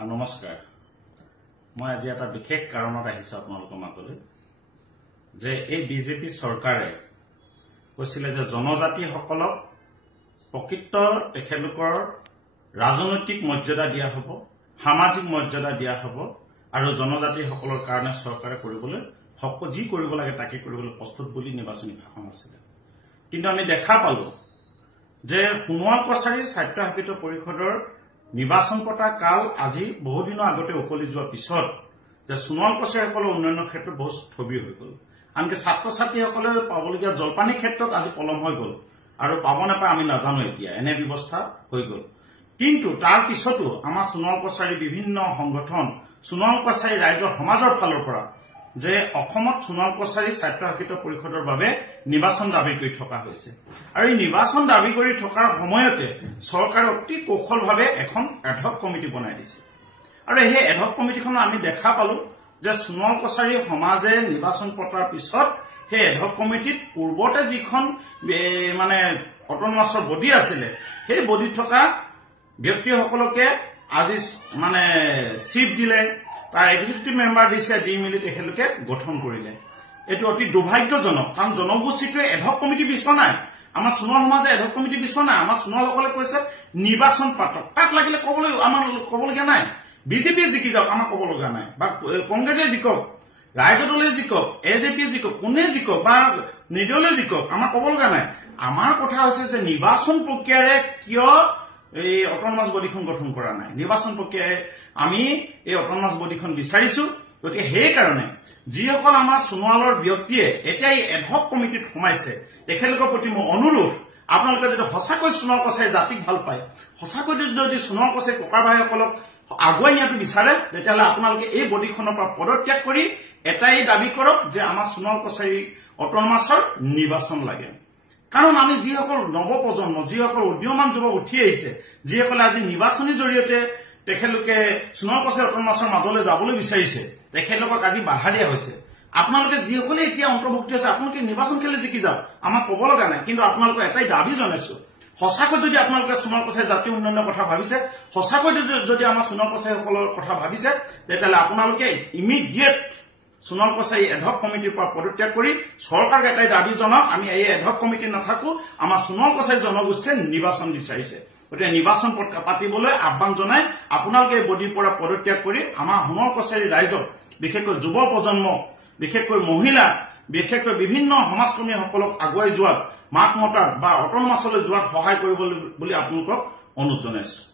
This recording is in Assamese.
নমস্কাৰ মই আজি এটা বিশেষ কাৰণত আহিছো আপোনালোকৰ মাজলৈ যে এই বিজেপি চৰকাৰে কৈছিলে যে জনজাতি সকলক প্ৰকৃত তেখেতলোকৰ ৰাজনৈতিক মৰ্যাদা দিয়া হ'ব সামাজিক মৰ্যাদা দিয়া হ'ব আৰু জনজাতি সকলৰ কাৰণে চৰকাৰে কৰিবলৈ যি কৰিব লাগে তাকে কৰিবলৈ প্ৰস্তুত বুলি নিৰ্বাচনী ভাষণ আছিল কিন্তু আমি দেখা পালো যে সোণোৱাল কছাৰী স্বায়ত্তশাসিত পৰিষদৰ নিৰ্বাচন পতা কাল আজি বহু দিনৰ আগতে উকলি যোৱাৰ পিছত যে সোণোৱাল কছাৰীসকলৰ উন্নয়নৰ ক্ষেত্ৰত বহুত স্থবিৰ হৈ গ'ল আনকি ছাত্ৰ ছাত্ৰীসকলে পাবলগীয়া জলপানীৰ ক্ষেত্ৰত আজি পলম হৈ গ'ল আৰু পাব নাপায় আমি নাজানো এতিয়া এনে ব্যৱস্থা হৈ গ'ল কিন্তু তাৰ পিছতো আমাৰ সোণোৱাল কছাৰী বিভিন্ন সংগঠন সোণোৱাল কছাৰী ৰাইজৰ সমাজৰ ফালৰ পৰা যে অসমত সোণোৱাল কছাৰী স্বায়ত্তশাসিত পৰিষদৰ বাবে নিৰ্বাচন দাবী কৰি থকা হৈছে আৰু এই নিৰ্বাচন দাবী কৰি থকাৰ সময়তে চৰকাৰে অতি কৌশলভাৱে এখন এডহক কমিটি বনাই দিছে আৰু এই এডহক কমিটিখন আমি দেখা পালো যে সোণোৱাল কছাৰী সমাজে নিৰ্বাচন পতাৰ পিছত সেই এডহক কমিটিত পূৰ্বতে যিখন মানে অট'নমাছৰ বডি আছিলে সেই বডিত থকা ব্যক্তিসকলকে আজি মানে চিফ দিলে তাৰ এক্সিকিউটিভ মেম্বাৰ দিছে দি মিলি তেখেতলোকে গঠন কৰিলে এটো অতি দুৰ্ভাগ্যজনক কাৰণ জনগোষ্ঠীটোৱে এডহক কমিটি বিচৰা নাই আমাৰ সোণোৱাল সমাজে এডহক কমিটি বিচৰা নাই আমাৰ সোণোৱালসকলে কৈছে নিৰ্বাচন পাতক তাক লাগিলে ক'বলগীয়া নাই বিজেপিয়ে জিকি যাওক আমাৰ ক'বলগীয়া নাই বা কংগ্ৰেছে জিকক ৰাইজৰ দলে জিকক এজেপিয়ে জিকক কোনে জিকক বা নিৰ্দলীয় জিকক আমাৰ ক'বলগীয়া নাই আমাৰ কথা হৈছে যে নিৰ্বাচন প্ৰক্ৰিয়াৰে কিয় এই অট'নমাছ বডিখন গঠন কৰা নাই নিৰ্বাচন প্ৰক্ৰিয়াৰে আমি এই অট'নমাছ বডিখন বিচাৰিছো গতিকে সেইকাৰণে যিসকল আমাৰ সোণোৱালৰ ব্যক্তিয়ে এতিয়া এই এডহক কমিটিত সোমাইছে তেখেতলোকৰ প্ৰতি মোৰ অনুৰোধ আপোনালোকে যদি সঁচাকৈ সোণোৱাল কছাৰী জাতিক ভাল পায় সঁচাকৈ যদি সোণোৱাল কছাৰী ককাৰ ভাইসকলক আগুৱাই নিয়াটো বিচাৰে তেতিয়াহ'লে আপোনালোকে এই বডিখনৰ পৰা পদত্যাগ কৰি এটাই দাবী কৰক যে আমাৰ সোণোৱাল কছাৰী অট'নমাছৰ নিৰ্বাচন লাগে কাৰণ আমি যিসকল নৱপ্ৰজন্ম যিসকল উদীয়মান যুৱক উঠি আহিছে যিসকলে আজি নিৰ্বাচনীৰ জৰিয়তে তেখেতলোকে সোণোৱাল কছাৰী অট'নমাছৰ মাজলৈ যাবলৈ বিচাৰিছে তেখেতলোকক আজি বাধা দিয়া হৈছে আপোনালোকে যিসকলে এতিয়া অন্তৰ্ভুক্তি আছে আপোনালোকে নিৰ্বাচন খেলি জিকি যাওক আমাক ক'ব লগা নাই কিন্তু আপোনালোকক এটাই দাবী জনাইছো সঁচাকৈ যদি আপোনালোকে সোণোৱাল কছাৰী জাতীয় উন্নয়নৰ কথা ভাবিছে সঁচাকৈ যদি আমাৰ সোণোৱাল কছাৰীসকলৰ কথা ভাবিছে তেতিয়াহ'লে আপোনালোকে ইমিডিয়েট সোণোৱাল কছাৰী এডহক কমিটিৰ পৰা পদত্যাগ কৰি চৰকাৰক এটাই দাবী জনাওক আমি এই এডহক কমিটি নাথাকো আমাৰ সোণোৱাল কছাৰী জনগোষ্ঠীয়ে নিৰ্বাচন বিচাৰিছে গতিকে নিৰ্বাচন পাতিবলৈ আহ্বান জনাই আপোনালোকে এই বডিৰ পৰা পদত্যাগ কৰি আমাৰ সোণোৱাল কছাৰী ৰাইজক বিশেষকৈ যুৱ প্ৰজন্ম বিশেষকৈ মহিলা বিশেষকৈ বিভিন্ন সমাজকৰ্মীসকলক আগুৱাই যোৱাত মাত মতাত বা অট'নমাছলৈ যোৱাত সহায় কৰিব বুলি আপোনালোকক অনুৰোধ জনাইছো